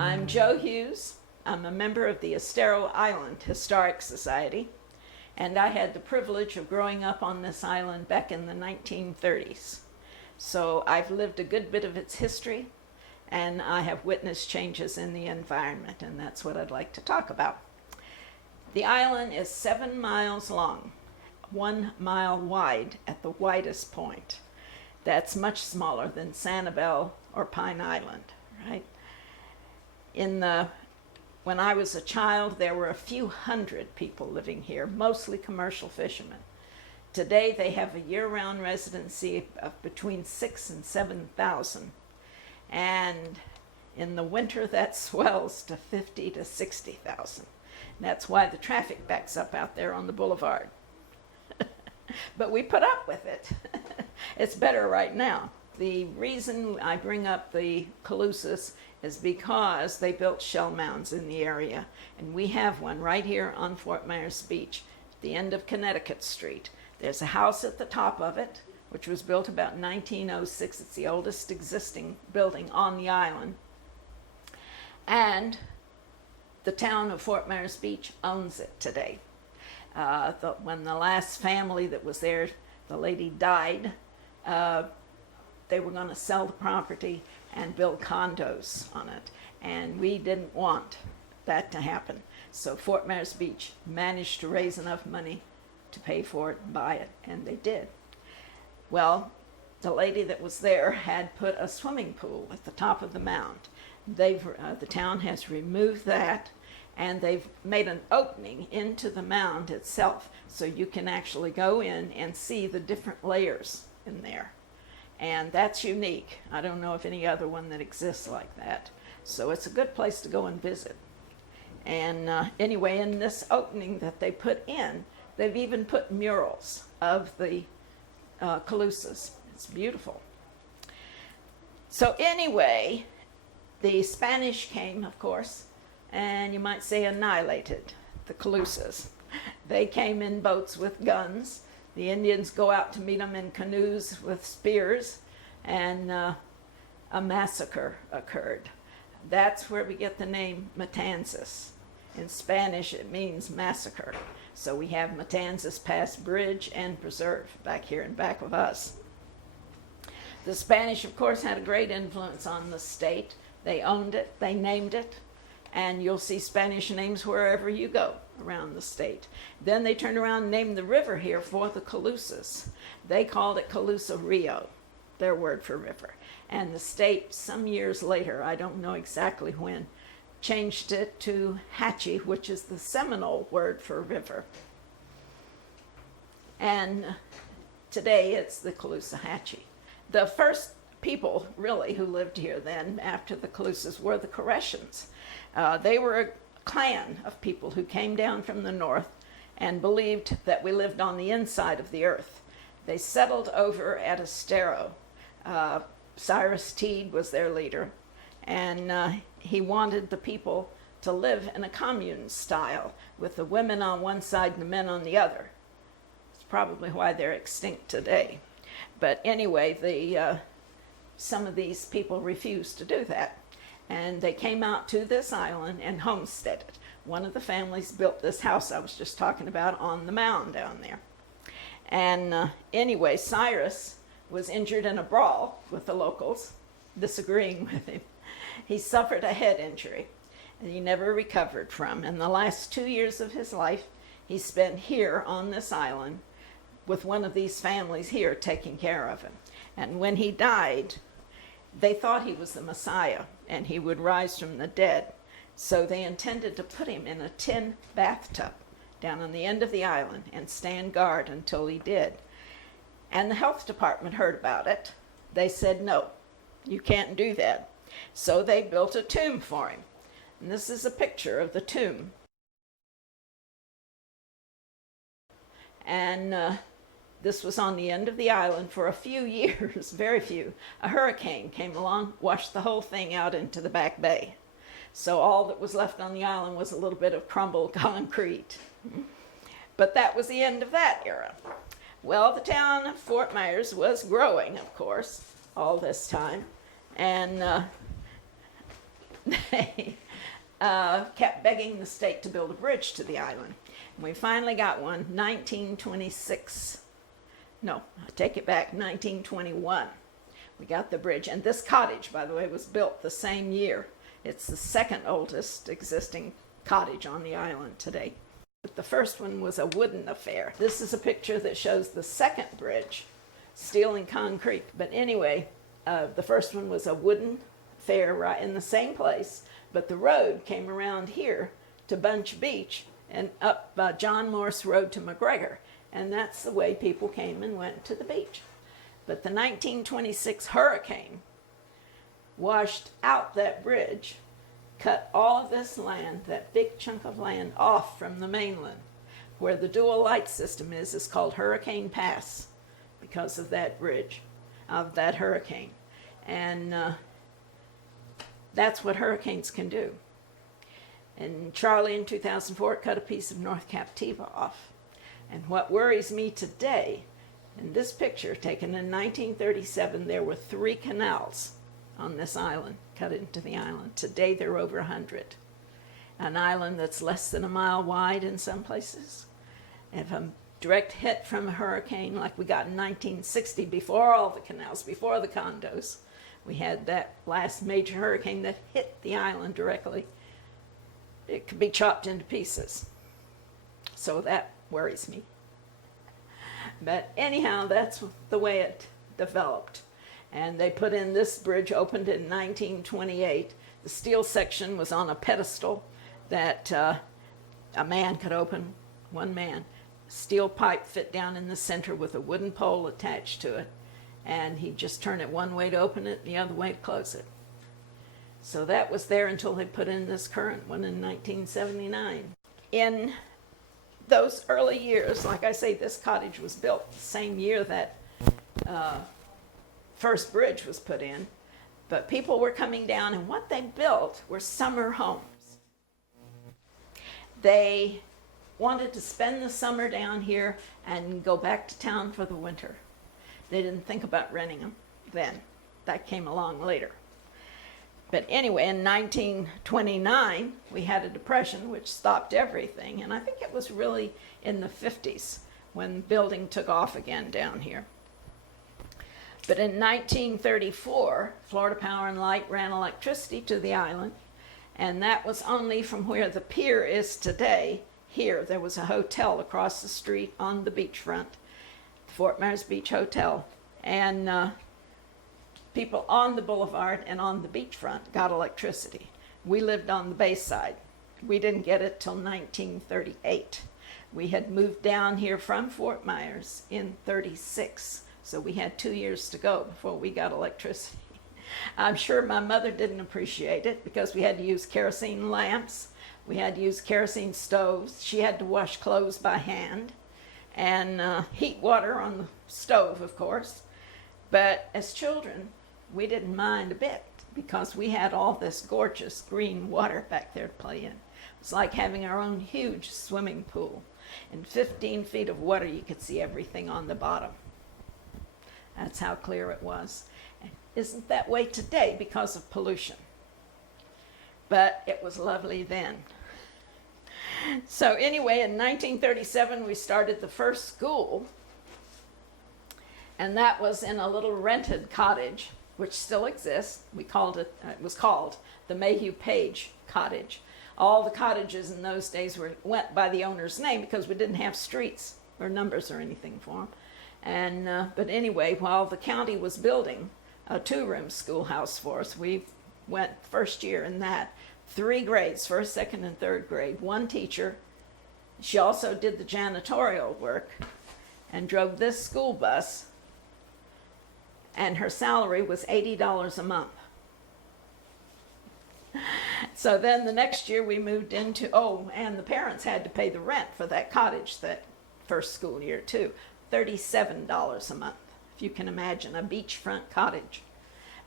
I'm Joe Hughes. I'm a member of the Estero Island Historic Society, and I had the privilege of growing up on this island back in the 1930s. So I've lived a good bit of its history, and I have witnessed changes in the environment, and that's what I'd like to talk about. The island is 7 miles long, 1 mile wide at the widest point. That's much smaller than Sanibel or Pine Island, right? When I was a child, there were a few hundred people living here, mostly commercial fishermen. Today, they have a year-round residency of between 6,000 and 7,000. And in the winter, that swells to 50,000 to 60,000. That's why the traffic backs up out there on the boulevard. But we put up with it. It's better right now. The reason I bring up the Calusas is because they built shell mounds in the area. And we have one right here on Fort Myers Beach, at the end of Connecticut Street. There's a house at the top of it, which was built about 1906. It's the oldest existing building on the island. And the town of Fort Myers Beach owns it today. When the last family that was there, the lady died, they were going to sell the property and build condos on it. And we didn't want that to happen. So Fort Myers Beach managed to raise enough money to pay for it and buy it, and they did. Well, the lady that was there had put a swimming pool at the top of the mound. The town has removed that, and they've made an opening into the mound itself, so you can actually go in and see the different layers in there. And that's unique. I don't know of any other one that exists like that. So it's a good place to go and visit. And anyway, in this opening that they put in, they've even put murals of the Calusas. It's beautiful. So anyway, the Spanish came, of course, and you might say annihilated the Calusas. They came in boats with guns. The Indians go out to meet them in canoes with spears, and a massacre occurred. That's where we get the name Matanzas. In Spanish, it means massacre. So we have Matanzas Pass Bridge and Preserve back here in back of us. The Spanish, of course, had a great influence on the state. They owned it, they named it, and you'll see Spanish names wherever you go around the state. Then they turned around and named the river here for the Calusas. They called it Calusa Rio, their word for river. And the state, some years later, I don't know exactly when, changed it to Hatchie, which is the Seminole word for river. And today it's the Caloosahatchee. The first people, really, who lived here then after the Calusas were the Corretians. They were a clan of people who came down from the north and believed that we lived on the inside of the earth. They settled over at Estero. Cyrus Teed was their leader, and he wanted the people to live in a commune style with the women on one side and the men on the other. It's probably why they're extinct today. But anyway, some of these people refused to do that. And they came out to this island and homesteaded. One of the families built this house I was just talking about on the mound down there. And anyway, Cyrus was injured in a brawl with the locals, disagreeing with him. He suffered a head injury that he never recovered from. And the last 2 years of his life, he spent here on this island with one of these families here taking care of him. And when he died, they thought he was the Messiah and he would rise from the dead. So they intended to put him in a tin bathtub down on the end of the island and stand guard until he did. And the health department heard about it. They said, no, you can't do that. So they built a tomb for him. And this is a picture of the tomb. And this was on the end of the island for a few years, very few. A hurricane came along, washed the whole thing out into the back bay. So all that was left on the island was a little bit of crumbled concrete. But that was the end of that era. Well, the town of Fort Myers was growing, of course, all this time. And they kept begging the state to build a bridge to the island. And we finally got one, 1926. No, I take it back, 1921. We got the bridge. And this cottage, by the way, was built the same year. It's the second oldest existing cottage on the island today. But the first one was a wooden affair. This is a picture that shows the second bridge, steel and concrete. But anyway, the first one was a wooden affair right in the same place, but the road came around here to Bunch Beach and up John Morse Road to McGregor. And that's the way people came and went to the beach. But the 1926 hurricane washed out that bridge, cut all of this land, that big chunk of land, off from the mainland. Where the dual light system is called Hurricane Pass because of that bridge, of that hurricane. And that's what hurricanes can do. And Charlie in 2004 cut a piece of North Captiva off. And what worries me today, in this picture taken in 1937, there were 3 canals on this island, cut into the island. Today there are over 100. An island that's less than a mile wide in some places. If a direct hit from a hurricane like we got in 1960, before all the canals, before the condos, we had that last major hurricane that hit the island directly, it could be chopped into pieces. So that worries me. But anyhow, that's the way it developed. And they put in this bridge, opened in 1928. The steel section was on a pedestal that a man could open, one man. Steel pipe fit down in the center with a wooden pole attached to it. And he'd just turn it one way to open it, the other way to close it. So that was there until they put in this current one in 1979. In those early years, like I say, this cottage was built the same year that first bridge was put in. But people were coming down, and what they built were summer homes. They wanted to spend the summer down here and go back to town for the winter. They didn't think about renting them then. That came along later. But anyway, in 1929, we had a depression which stopped everything. And I think it was really in the 50s when building took off again down here. But in 1934, Florida Power and Light ran electricity to the island. And that was only from where the pier is today. Here, there was a hotel across the street on the beachfront, Fort Myers Beach Hotel. And people on the boulevard and on the beachfront got electricity. We lived on the bay side. We didn't get it till 1938. We had moved down here from Fort Myers in 36, so we had 2 years to go before we got electricity. I'm sure my mother didn't appreciate it because we had to use kerosene lamps. We had to use kerosene stoves. She had to wash clothes by hand and heat water on the stove, of course. But as children, we didn't mind a bit because we had all this gorgeous green water back there to play in. It was like having our own huge swimming pool. In 15 feet of water, you could see everything on the bottom. That's how clear it was. It isn't that way today because of pollution. But it was lovely then. So anyway, in 1937, we started the first school. And that was in a little rented cottage, which still exists. It was called the Mayhew Page Cottage. All the cottages in those days went by the owner's name because we didn't have streets or numbers or anything for them. And but anyway, while the county was building a 2-room schoolhouse for us, we went first year in that. 3 grades, first, second, and third grade. 1 teacher. She also did the janitorial work and drove this school bus. And her salary was $80 a month. So then the next year we moved into, and the parents had to pay the rent for that cottage that first school year too, $37 a month, if you can imagine, a beachfront cottage.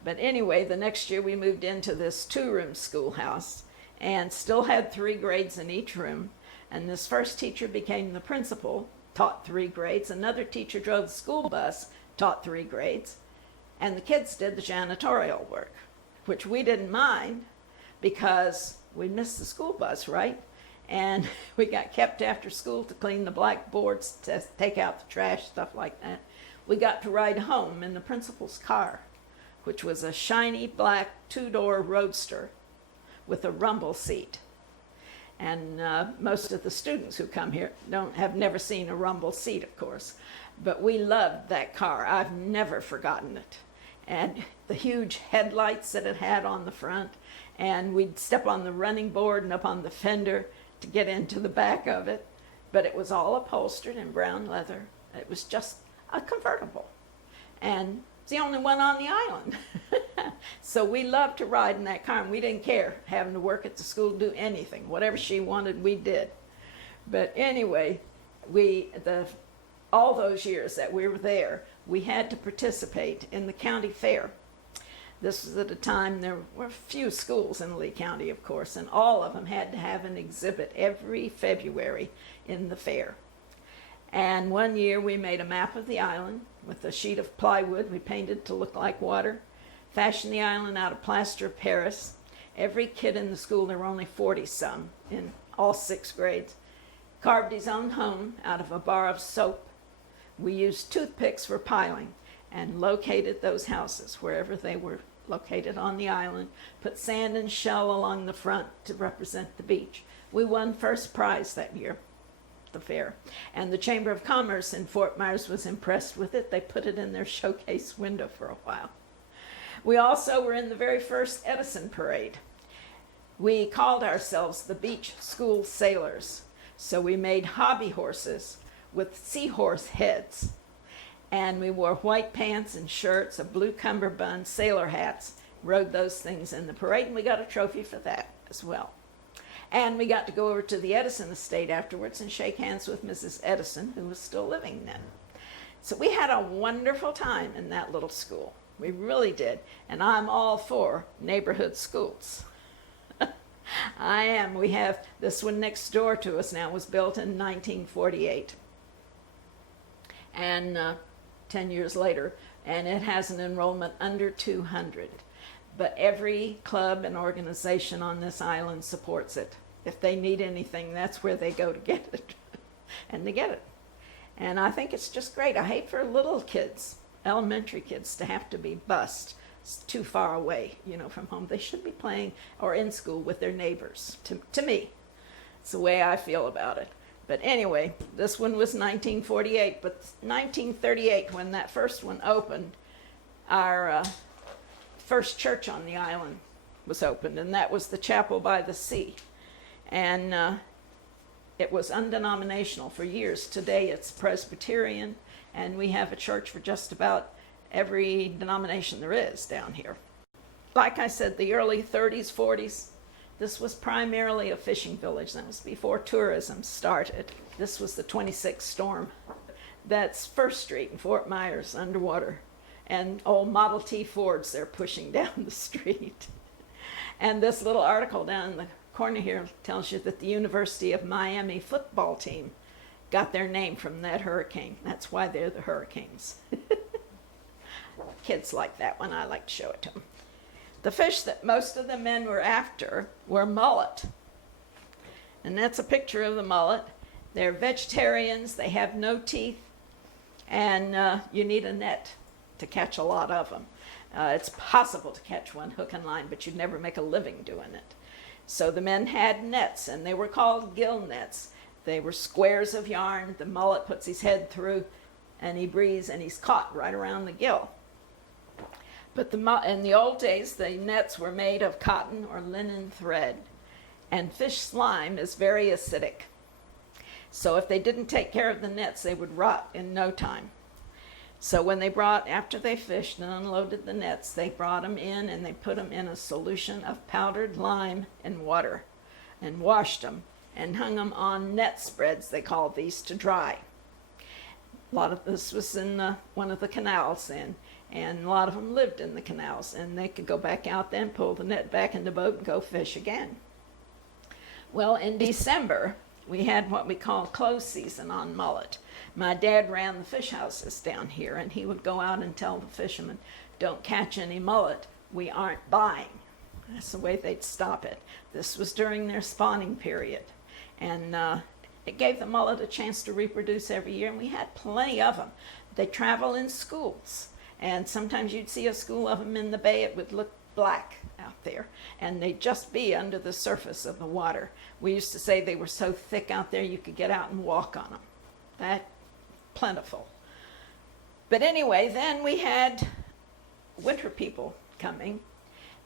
But anyway, the next year we moved into this 2-room schoolhouse and still had 3 grades in each room. And this first teacher became the principal, taught 3 grades. Another teacher drove the school bus, taught 3 grades. And the kids did the janitorial work, which we didn't mind. because we missed the school bus, right? And we got kept after school to clean the blackboards, to take out the trash, stuff like that. We got to ride home in the principal's car, which was a shiny black two-door roadster with a rumble seat. And most of the students who come here have never seen a rumble seat, of course. But we loved that car. I've never forgotten it. And the huge headlights that it had on the front. And we'd step on the running board and up on the fender to get into the back of it. But it was all upholstered in brown leather. It was just a convertible. And it's the only one on the island. So we loved to ride in that car, and we didn't care having to work at the school, do anything. Whatever she wanted, we did. But anyway, all those years that we were there, we had to participate in the county fair. This was at a time there were few schools in Lee County, of course, and all of them had to have an exhibit every February in the fair. And one year we made a map of the island with a sheet of plywood we painted to look like water, fashioned the island out of plaster of Paris. Every kid in the school, there were only 40-some in all 6 grades, carved his own home out of a bar of soap. We used toothpicks for piling and located those houses wherever they were located on the island, put sand and shell along the front to represent the beach. We won first prize that year, the fair. And the Chamber of Commerce in Fort Myers was impressed with it. They put it in their showcase window for a while. We also were in the very first Edison parade. We called ourselves the Beach School Sailors. So we made hobby horses with seahorse heads. And we wore white pants and shirts, a blue cummerbund, sailor hats, rode those things in the parade, and we got a trophy for that as well. And we got to go over to the Edison estate afterwards and shake hands with Mrs. Edison, who was still living then. So we had a wonderful time in that little school. We really did. And I'm all for neighborhood schools. I am. We have this one next door to us now, was built in 1948. And 10 years later, and it has an enrollment under 200. But every club and organization on this island supports it. If they need anything, that's where they go to get it. And they get it. And I think it's just great. I hate for little kids, elementary kids, to have to be bused too far away, from home. They should be playing or in school with their neighbors, to me. It's the way I feel about it. But anyway, this one was 1948, but 1938, when that first one opened, our first church on the island was opened, and that was the Chapel by the Sea. And it was undenominational for years. Today it's Presbyterian, and we have a church for just about every denomination there is down here. Like I said, the early 30s, 40s, this was primarily a fishing village. That was before tourism started. This was the 26th storm. That's First Street in Fort Myers, underwater. And old Model T Fords, they're pushing down the street. And this little article down in the corner here tells you that the University of Miami football team got their name from that hurricane. That's why they're the Hurricanes. Kids like that one. I like to show it to them. The fish that most of the men were after were mullet. And that's a picture of the mullet. They're vegetarians. They have no teeth. And you need a net to catch a lot of them. It's possible to catch one hook and line, but you'd never make a living doing it. So the men had nets, and they were called gill nets. They were squares of yarn. The mullet puts his head through, and he breathes, and he's caught right around the gill. But in the old days, the nets were made of cotton or linen thread, and fish slime is very acidic. So if they didn't take care of the nets, they would rot in no time. So when after they fished and unloaded the nets, they brought them in and they put them in a solution of powdered lime and water and washed them and hung them on net spreads, they called these, to dry. A lot of this was in one of the canals then, and a lot of them lived in the canals, and they could go back out then, pull the net back in the boat and go fish again. Well, in December, we had what we call close season on mullet. My dad ran the fish houses down here, and he would go out and tell the fishermen, don't catch any mullet, we aren't buying. That's the way they'd stop it. This was during their spawning period. And it gave the mullet a chance to reproduce every year, and we had plenty of them. They travel in schools, and sometimes you'd see a school of them in the bay. It would look black out there, and they'd just be under the surface of the water. We used to say they were so thick out there you could get out and walk on them. That plentiful. But anyway, then we had winter people coming,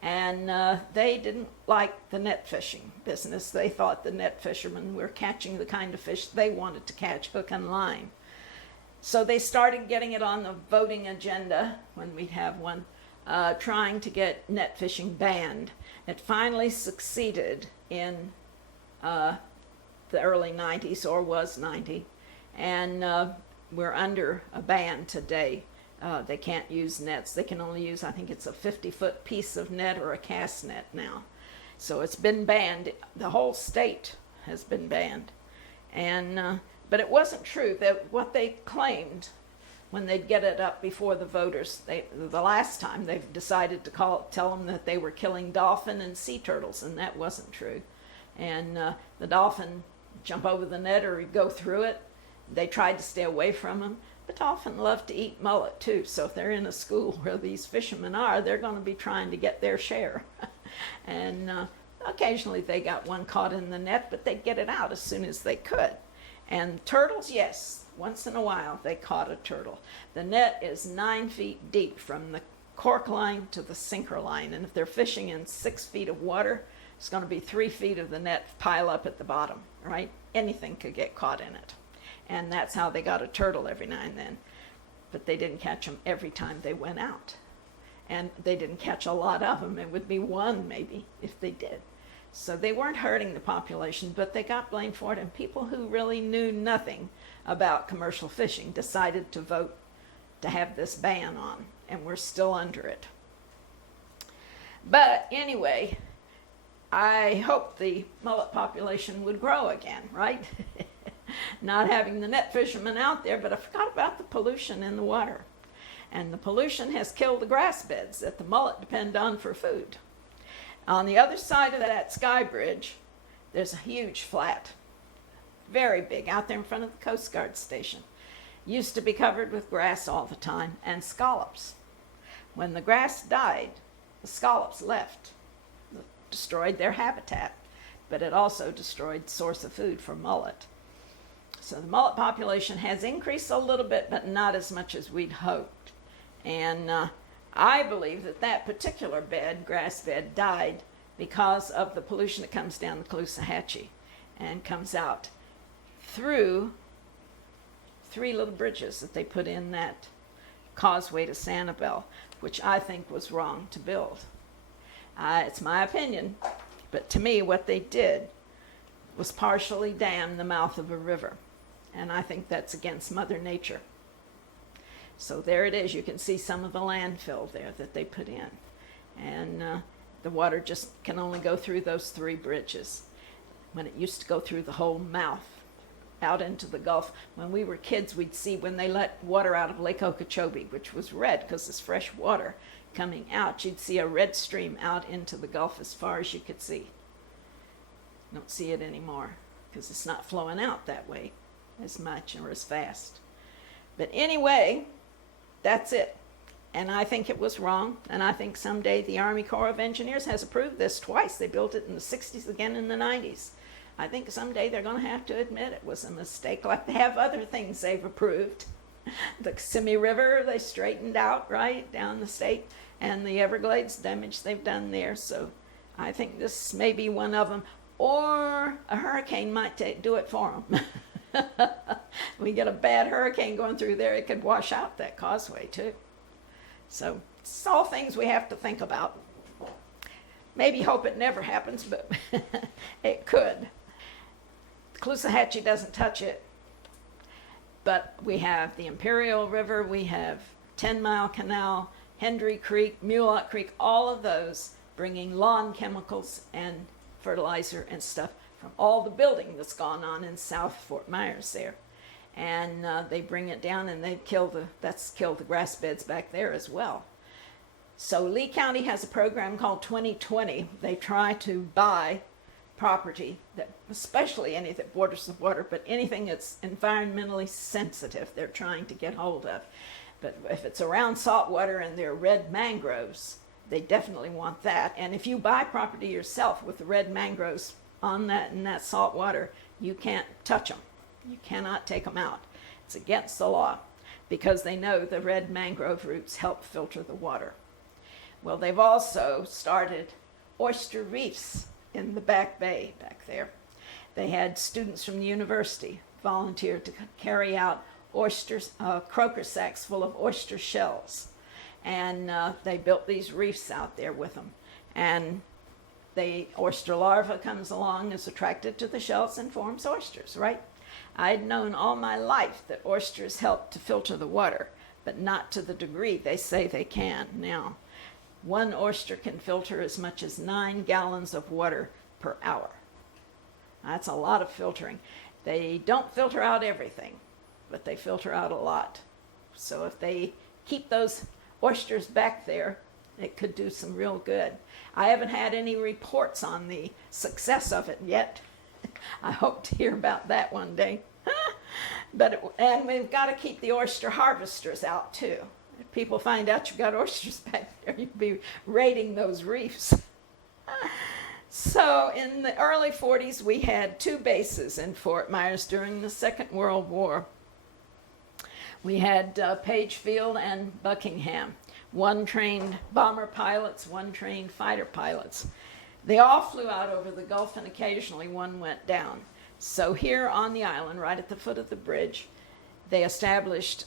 and they didn't like the net fishing business. They thought the net fishermen were catching the kind of fish they wanted to catch, hook and line. So they started getting it on the voting agenda when we'd have one, trying to get net fishing banned. It finally succeeded in the early 90s, or was 90, and we're under a ban today. They can't use nets. They can only use, I think it's a 50-foot piece of net or a cast net now. So it's been banned. The whole state has been banned. And but it wasn't true. That what they claimed when they'd get it up before the voters, the last time they've decided to tell them that they were killing dolphin and sea turtles, and that wasn't true. And the dolphin jump over the net or go through it. They tried to stay away from them. The dolphin love to eat mullet too, so if they're in a school where these fishermen are, they're going to be trying to get their share. And occasionally they got one caught in the net, but they'd get it out as soon as they could. And turtles, yes, once in a while they caught a turtle. The net is 9 feet deep from the cork line to the sinker line, and if they're fishing in 6 feet of water, it's going to be 3 feet of the net pile up at the bottom, right? Anything could get caught in it. And that's how they got a turtle every now and then. But they didn't catch them every time they went out. And they didn't catch a lot of them. It would be one maybe if they did. So they weren't hurting the population, but they got blamed for it. And people who really knew nothing about commercial fishing decided to vote to have this ban on. And we're still under it. But anyway, I hope the mullet population would grow again, right? Not having the net fishermen out there, but I forgot about the pollution in the water. And the pollution has killed the grass beds that the mullet depend on for food. On the other side of that sky bridge, there's a huge flat, very big, out there in front of the Coast Guard station. Used to be covered with grass all the time and scallops. When the grass died, the scallops left, destroyed their habitat, but it also destroyed the source of food for mullet. So the mullet population has increased a little bit, but not as much as we'd hoped. And I believe that that particular bed, grass bed, died because of the pollution that comes down the Caloosahatchee and comes out through 3 little bridges that they put in that causeway to Sanibel, which I think was wrong to build. It's my opinion, but to me what they did was partially dam the mouth of a river. And I think that's against Mother Nature. So there it is. You can see some of the landfill there that they put in. And the water just can only go through those 3 bridges. When it used to go through the whole mouth, out into the Gulf. When we were kids, we'd see when they let water out of Lake Okeechobee, which was red because it's fresh water coming out. You'd see a red stream out into the Gulf as far as you could see. Don't see it anymore because it's not flowing out that way as much or as fast. But anyway, that's it. And I think it was wrong. And I think someday the Army Corps of Engineers has approved this twice. They built it in the 60s, again in the 90s. I think someday they're going to have to admit it was a mistake, like they have other things they've approved. The Kissimmee River, they straightened out, right, down the state, and the Everglades damage they've done there. So I think this may be one of them. Or a hurricane might do it for them. We get a bad hurricane going through there, it could wash out that causeway too. So it's all things we have to think about. Maybe hope it never happens, but it could. The Caloosahatchee doesn't touch it, but we have the Imperial River, we have 10 Mile Canal, Hendry Creek, Mulock Creek, all of those bringing lawn chemicals and fertilizer and stuff from all the building that's gone on in South Fort Myers there. And they bring it down and that's killed the grass beds back there as well. So Lee County has a program called 2020. They try to buy property, that, especially any that borders the water, but anything that's environmentally sensitive, they're trying to get hold of. But if it's around salt water and there are red mangroves, they definitely want that. And if you buy property yourself with the red mangroves on that in that salt water, you can't touch them. You cannot take them out. It's against the law because they know the red mangrove roots help filter the water. Well, they've also started oyster reefs in the back bay back there. They had students from the university volunteer to carry out oysters, croaker sacks full of oyster shells. And they built these reefs out there with them. And the oyster larva comes along, is attracted to the shells and forms oysters, right? I'd known all my life that oysters help to filter the water, but not to the degree they say they can now. One oyster can filter as much as 9 gallons of water per hour. That's a lot of filtering. They don't filter out everything, but they filter out a lot. So if they keep those oysters back there, it could do some real good. I haven't had any reports on the success of it yet. I hope to hear about that one day. And we've got to keep the oyster harvesters out too. If people find out you've got oysters back there, you'll be raiding those reefs. So in the early 40s, we had 2 bases in Fort Myers during the Second World War. We had Page Field and Buckingham. One trained bomber pilots, one trained fighter pilots. They all flew out over the Gulf, and occasionally one went down. So here on the island, right at the foot of the bridge, they established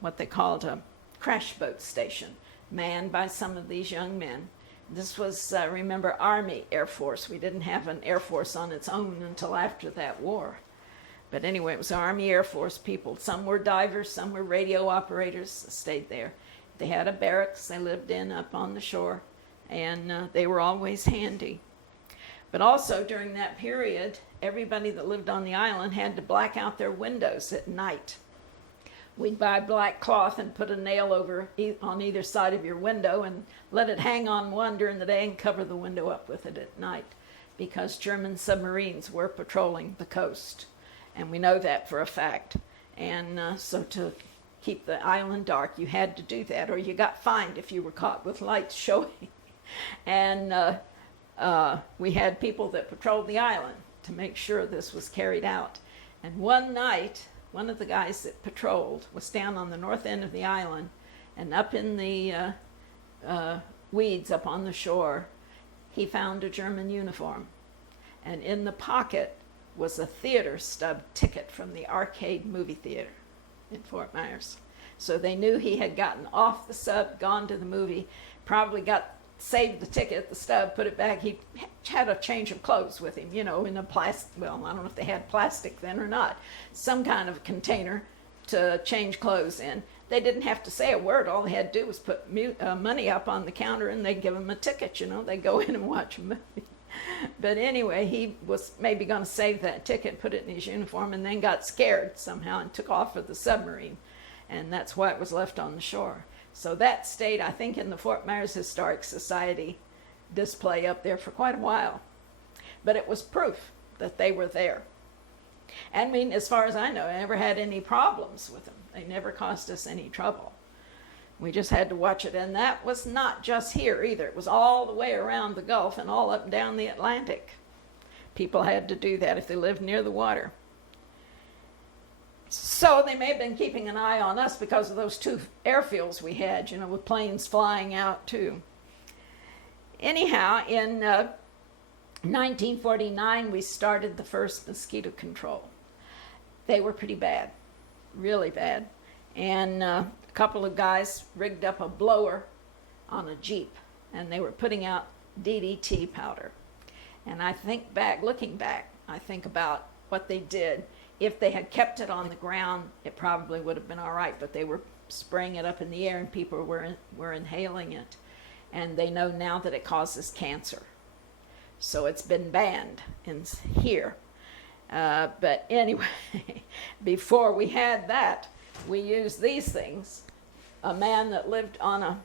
what they called a crash boat station, manned by some of these young men. This was, remember, Army Air Force. We didn't have an Air Force on its own until after that war. But anyway, it was Army Air Force people. Some were divers, some were radio operators, stayed there. They had a barracks they lived in up on the shore, and they were always handy. But also during that period, everybody that lived on the island had to black out their windows at night. We'd buy black cloth and put a nail over on either side of your window and let it hang on one during the day and cover the window up with it at night, because German submarines were patrolling the coast. And we know that for a fact. And so to keep the island dark, you had to do that, or you got fined if you were caught with lights showing. And we had people that patrolled the island to make sure this was carried out. And one night, one of the guys that patrolled was down on the north end of the island, and up in the weeds up on the shore, he found a German uniform. And in the pocket was a theater stub ticket from the Arcade movie theater in Fort Myers. So they knew he had gotten off the sub, gone to the movie, probably saved the ticket, the stub, put it back. He had a change of clothes with him, in a plastic, well, I don't know if they had plastic then or not, some kind of container to change clothes in. They didn't have to say a word. All they had to do was put money up on the counter, and they'd give him a ticket, They go in and watch a movie. But anyway, he was maybe going to save that ticket, put it in his uniform, and then got scared somehow and took off with the submarine. And that's why it was left on the shore. So that stayed, I think, in the Fort Myers Historic Society display up there for quite a while. But it was proof that they were there. And I mean, as far as I know, I never had any problems with them. They never caused us any trouble. We just had to watch it. And that was not just here either. It was all the way around the Gulf and all up and down the Atlantic. People had to do that if they lived near the water. So they may have been keeping an eye on us because of those 2 airfields we had, with planes flying out too. Anyhow, in 1949, we started the first mosquito control. They were pretty bad, really bad. And a couple of guys rigged up a blower on a Jeep, and they were putting out DDT powder. And I think back, looking back, I think about what they did. If they had kept it on the ground, it probably would have been all right, but they were spraying it up in the air, and people were inhaling it. And they know now that it causes cancer. So it's been banned here. But anyway, before we had that, we used these things. A man that lived on a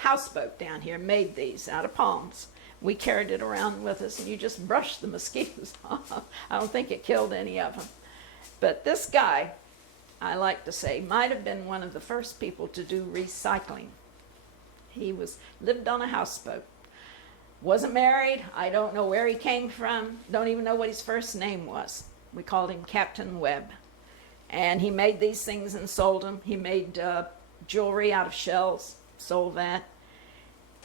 houseboat down here made these out of palms. We carried it around with us, and you just brushed the mosquitoes off. I don't think it killed any of them. But this guy, I like to say, might have been one of the first people to do recycling. He lived on a houseboat. Wasn't married. I don't know where he came from. Don't even know what his first name was. We called him Captain Webb. And he made these things and sold them. He made jewelry out of shells, sold that.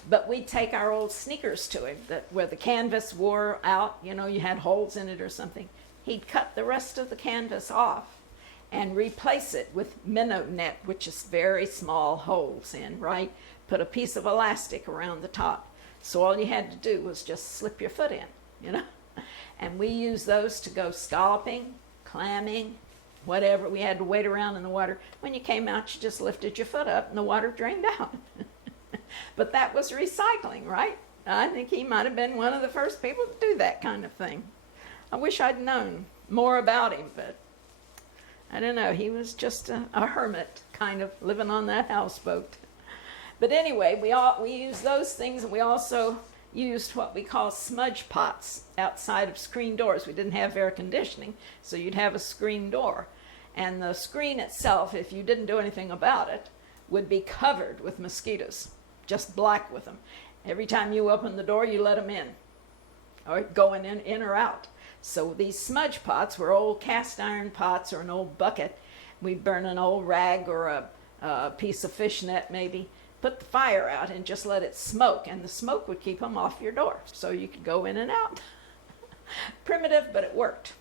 But we'd take our old sneakers to him where the canvas wore out, you had holes in it or something. He'd cut the rest of the canvas off and replace it with minnow net, which is very small holes in, right? Put a piece of elastic around the top. So all you had to do was just slip your foot in, And we used those to go scalloping, clamming, whatever. We had to wait around in the water. When you came out, you just lifted your foot up and the water drained out. But that was recycling, right? I think he might have been one of the first people to do that kind of thing. I wish I'd known more about him, but I don't know. He was just a hermit, kind of living on that houseboat. But anyway, we used those things, and we also used what we call smudge pots outside of screen doors. We didn't have air conditioning, so you'd have a screen door. And the screen itself, if you didn't do anything about it, would be covered with mosquitoes, just black with them. Every time you open the door, you let them in, or going in or out. So these smudge pots were old cast iron pots or an old bucket. We'd burn an old rag or a piece of fishnet maybe, put the fire out and just let it smoke, and the smoke would keep them off your door so you could go in and out. Primitive, but it worked.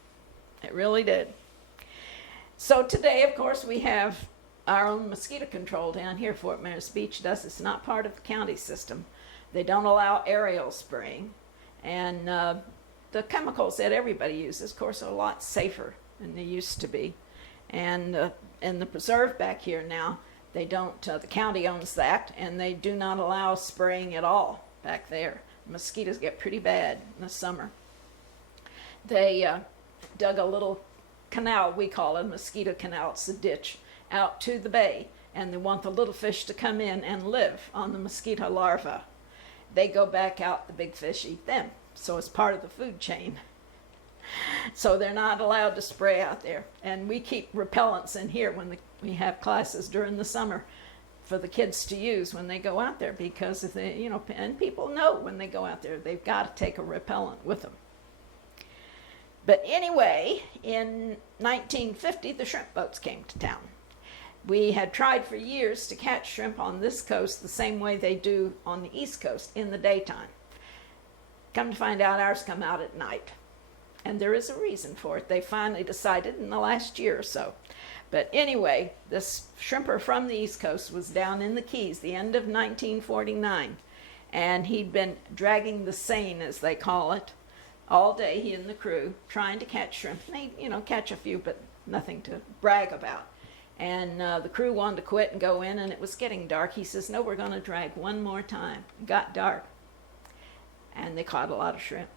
It really did. So today, of course, we have our own mosquito control down here. Fort Myers Beach does. It's not part of the county system. They don't allow aerial spraying, and the chemicals that everybody uses, of course, are a lot safer than they used to be. And in the preserve back here now, they don't, the county owns that, and they do not allow spraying at all back there. Mosquitoes get pretty bad in the summer. They dug a little canal, we call it a mosquito canal, it's a ditch, out to the bay, and they want the little fish to come in and live on the mosquito larvae. They go back out, the big fish eat them, so it's part of the food chain. So they're not allowed to spray out there. And we keep repellents in here when we have classes during the summer for the kids to use when they go out there, because if they, and people know when they go out there, they've got to take a repellent with them. But anyway, in 1950, the shrimp boats came to town. We had tried for years to catch shrimp on this coast the same way they do on the East Coast in the daytime. Come to find out, ours come out at night. And there is a reason for it. They finally decided in the last year or so. But anyway, this shrimper from the East Coast was down in the Keys the end of 1949. And he'd been dragging the seine, as they call it, all day, he and the crew, trying to catch shrimp. And they, catch a few, but nothing to brag about. And the crew wanted to quit and go in, and it was getting dark. He says, no, we're going to drag one more time. It got dark. And they caught a lot of shrimp.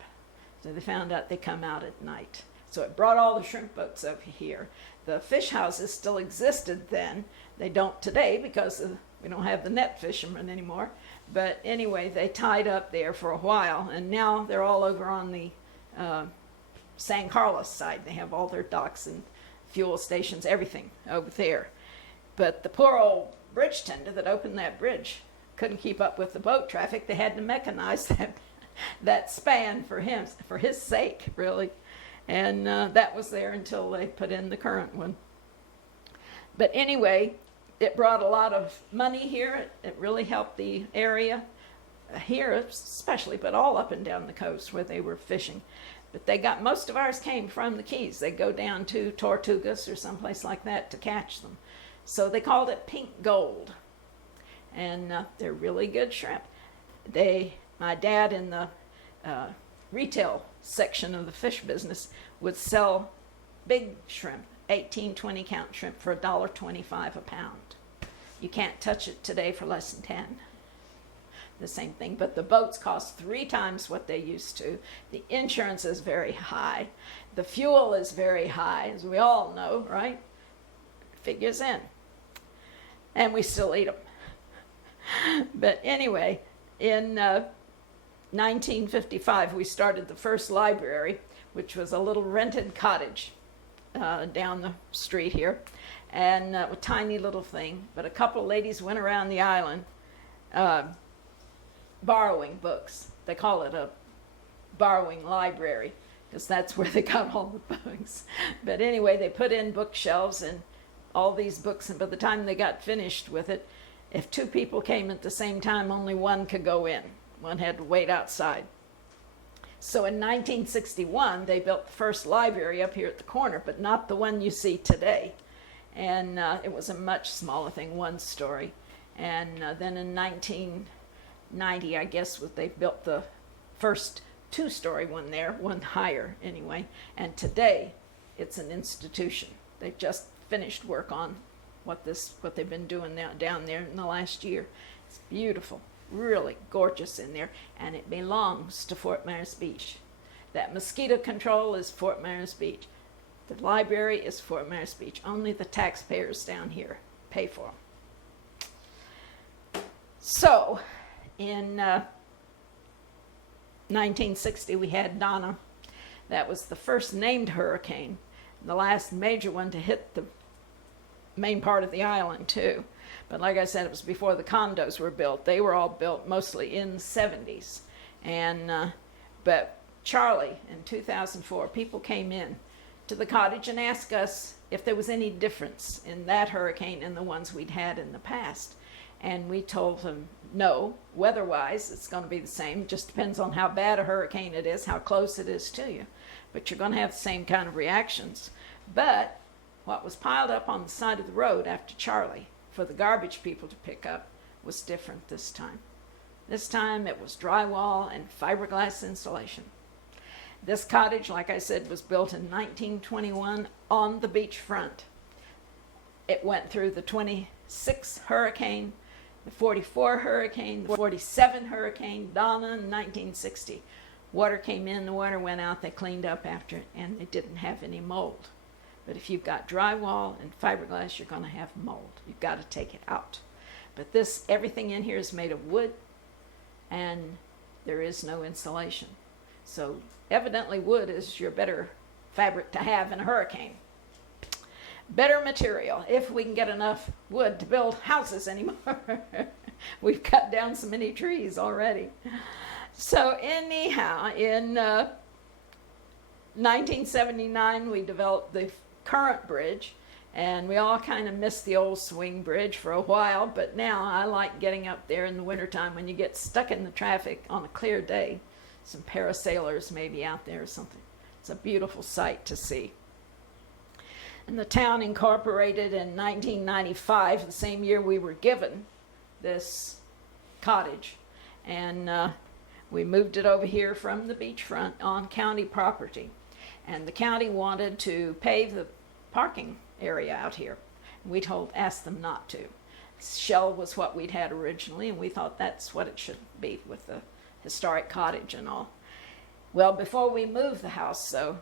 So they found out they come out at night. So it brought all the shrimp boats over here. The fish houses still existed then. They don't today because we don't have the net fishermen anymore. But anyway, they tied up there for a while, and now they're all over on the San Carlos side. They have all their docks and fuel stations, everything over there. But the poor old bridge tender that opened that bridge couldn't keep up with the boat traffic. They had to mechanize that span for his sake, really. And that was there until they put in the current one. But anyway, it brought a lot of money here. It really helped the area here especially, but all up and down the coast where they were fishing. But most of ours came from the Keys. They go down to Tortugas or someplace like that to catch them. So they called it pink gold. And they're really good shrimp. My dad in the retail section of the fish business would sell big shrimp, 18, 20 count shrimp for $1.25 a pound. You can't touch it today for less than 10. The same thing, but the boats cost 3 times what they used to. The insurance is very high. The fuel is very high, as we all know, right? Figures in. And we still eat them. But anyway, in 1955, we started the first library, which was a little rented cottage down the street here, and a tiny little thing. But a couple of ladies went around the island borrowing books. They call it a borrowing library because that's where they got all the books. But anyway, they put in bookshelves and all these books, and by the time they got finished with it, if two people came at the same time, only one could go in. One had to wait outside. So in 1961, they built the first library up here at the corner, but not the one you see today. And it was a much smaller thing, one story. And then in 1990, I guess, they built the first two-story one there, one higher anyway. And today, it's an institution. They've just finished work on what they've been doing down there in the last year. It's beautiful, really gorgeous in there, and it belongs to Fort Myers Beach. That mosquito control is Fort Myers Beach. The library is Fort Myers Beach. Only the taxpayers down here pay for them. So, in 1960, we had Donna. That was the first named hurricane, the last major one to hit the main part of the island too. But like I said, it was before the condos were built. They were all built mostly in the 70s. And but Charlie, in 2004, people came in to the cottage and asked us if there was any difference in that hurricane and the ones we'd had in the past. And we told them, no, weather-wise, it's going to be the same. It just depends on how bad a hurricane it is, how close it is to you. But you're going to have the same kind of reactions. But what was piled up on the side of the road after Charlie for the garbage people to pick up was different this time. This time it was drywall and fiberglass insulation. This cottage, like I said, was built in 1921 on the beach front. It went through the 26 hurricane, the 44 hurricane, the 47 hurricane, Donna in 1960. Water came in, the water went out, they cleaned up after it, and they didn't have any mold. But if you've got drywall and fiberglass, you're going to have mold. You've got to take it out. But everything in here is made of wood, and there is no insulation. So evidently wood is your better fabric to have in a hurricane. Better material, if we can get enough wood to build houses anymore. We've cut down so many trees already. So anyhow, in 1979, we developed the current bridge, and we all kind of missed the old swing bridge for a while, but now I like getting up there in the wintertime when you get stuck in the traffic on a clear day. Some parasailers maybe out there or something. It's a beautiful sight to see. And the town incorporated in 1995, the same year we were given this cottage, and we moved it over here from the beachfront on county property. And the county wanted to pave the parking area out here. We asked them not to. Shell was what we'd had originally, and we thought that's what it should be with the historic cottage and all. Well, before we moved the house, though,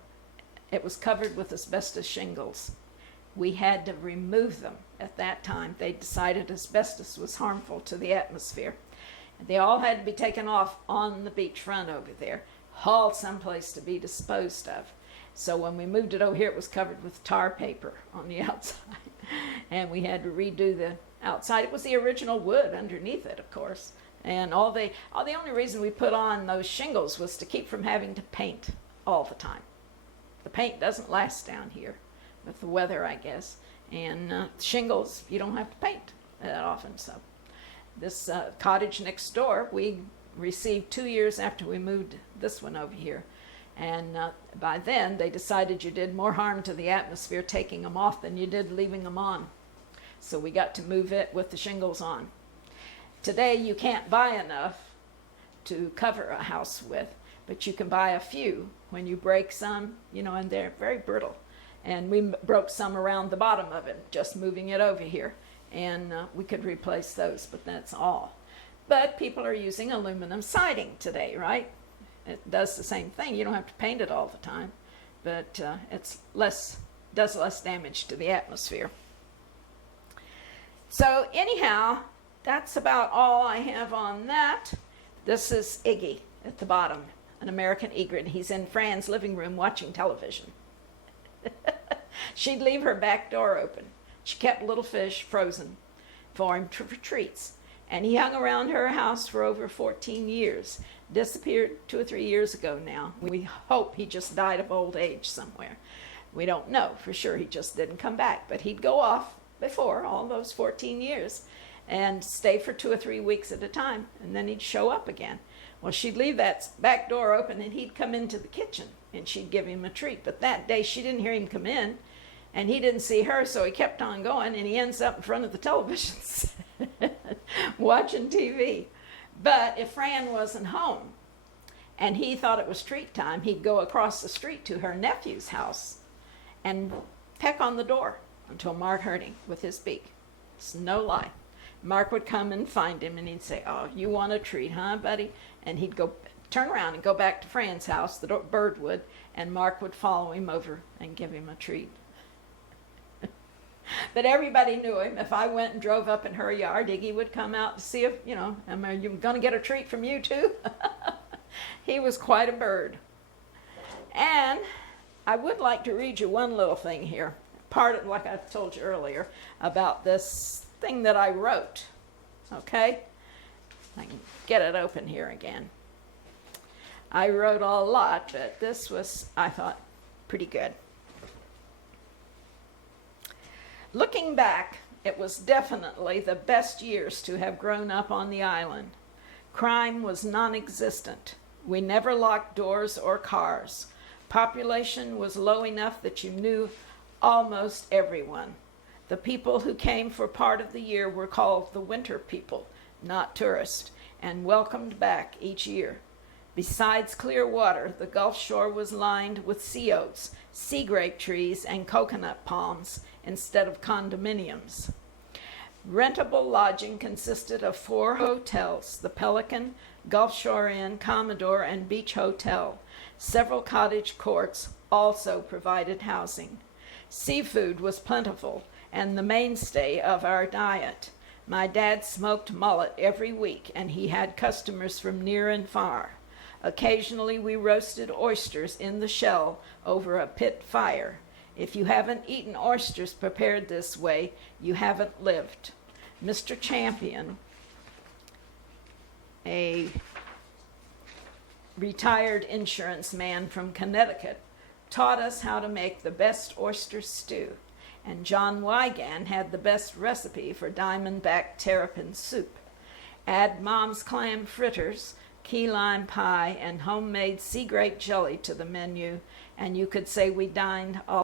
it was covered with asbestos shingles. We had to remove them at that time. They decided asbestos was harmful to the atmosphere. They all had to be taken off on the beachfront over there, hauled someplace to be disposed of. So when we moved it over here, it was covered with tar paper on the outside. And we had to redo the outside. It was the original wood underneath it, of course. And the only reason we put on those shingles was to keep from having to paint all the time. The paint doesn't last down here with the weather, I guess. And shingles, you don't have to paint that often. So this cottage next door, we received 2 years after we moved this one over here. And by then, they decided you did more harm to the atmosphere taking them off than you did leaving them on. So we got to move it with the shingles on. Today, you can't buy enough to cover a house with, but you can buy a few. When you break some, and they're very brittle. And we broke some around the bottom of it, just moving it over here. And we could replace those, but that's all. But people are using aluminum siding today, right? It does the same thing. You don't have to paint it all the time, but it does less damage to the atmosphere. So anyhow, that's about all I have on that. This is Iggy at the bottom, an American egret. He's in Fran's living room watching television. She'd leave her back door open. She kept little fish frozen for him for treats. And he hung around her house for over 14 years. Disappeared 2 or 3 years ago now. We hope he just died of old age somewhere. We don't know for sure. He just didn't come back. But he'd go off before all those 14 years and stay for 2 or 3 weeks at a time. And then he'd show up again. Well, she'd leave that back door open and he'd come into the kitchen and she'd give him a treat. But that day she didn't hear him come in and he didn't see her, so he kept on going and he ends up in front of the television watching TV. But if Fran wasn't home and he thought it was treat time, he'd go across the street to her nephew's house and peck on the door until Mark heard him with his beak. It's no lie. Mark would come and find him and he'd say, "Oh, you want a treat, huh, buddy?" And he'd go turn around and go back to Fran's house, the bird would, and Mark would follow him over and give him a treat. But everybody knew him. If I went and drove up in her yard, Iggy would come out to see if, are you going to get a treat from you too? He was quite a bird. And I would like to read you one little thing here. Part of, like I told you earlier, about this thing that I wrote. Okay? I can get it open here again. I wrote a lot, but this was, I thought, pretty good. Looking back, it was definitely the best years to have grown up on the island. Crime was non-existent. We never locked doors or cars. Population was low enough that you knew almost everyone. The people who came for part of the year were called the winter people, not tourists, and welcomed back each year. Besides clear water, the Gulf Shore was lined with sea oats, sea grape trees, and coconut palms instead of condominiums. Rentable lodging consisted of 4 hotels: the Pelican, Gulf Shore Inn, Commodore, and Beach Hotel. Several cottage courts also provided housing. Seafood was plentiful and the mainstay of our diet. My dad smoked mullet every week, and he had customers from near and far. Occasionally we roasted oysters in the shell over a pit fire. If you haven't eaten oysters prepared this way, you haven't lived. Mr. Champion, a retired insurance man from Connecticut, taught us how to make the best oyster stew, and John Wygan had the best recipe for diamondback terrapin soup. Add Mom's clam fritters, key lime pie, and homemade sea grape jelly to the menu, and you could say we dined all